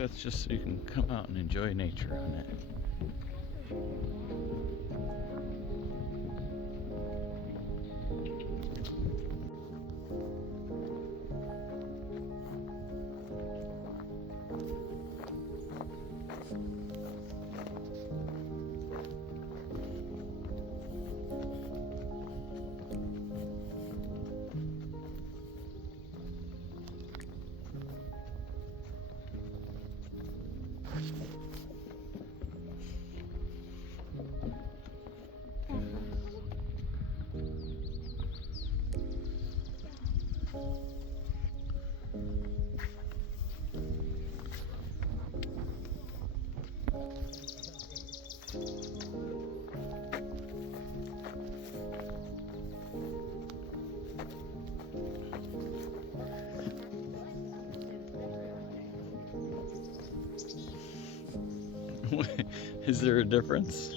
that's just so you can come out and enjoy nature on it. Is there a difference?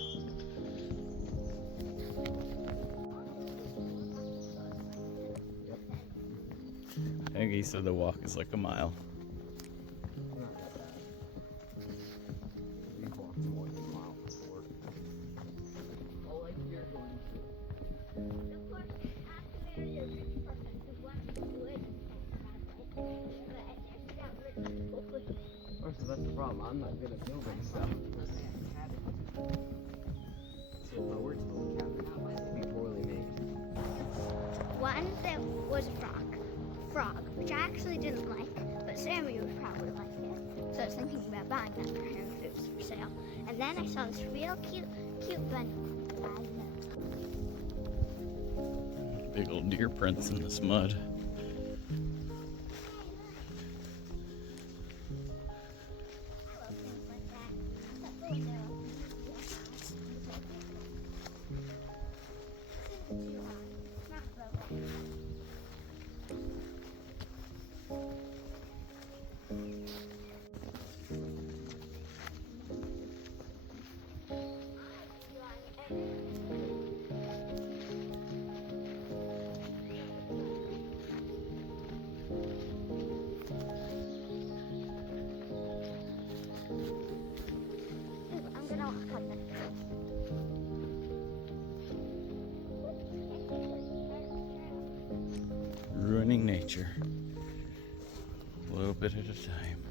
I think he said the walk is like a mile. We've walked more than a mile before. Oh, like you're going Oh, so that's the problem. I'm not good at building stuff. So if I were to build a cabinet, it would be poorly made. One that was a frog, which I actually didn't like, but Sammy would probably like it. So I was thinking about buying that for him if it was for sale. And then I saw this real cute bunny. Big old deer prints in this mud. I'm gonna walk on this. Ruining nature. A little bit at a time.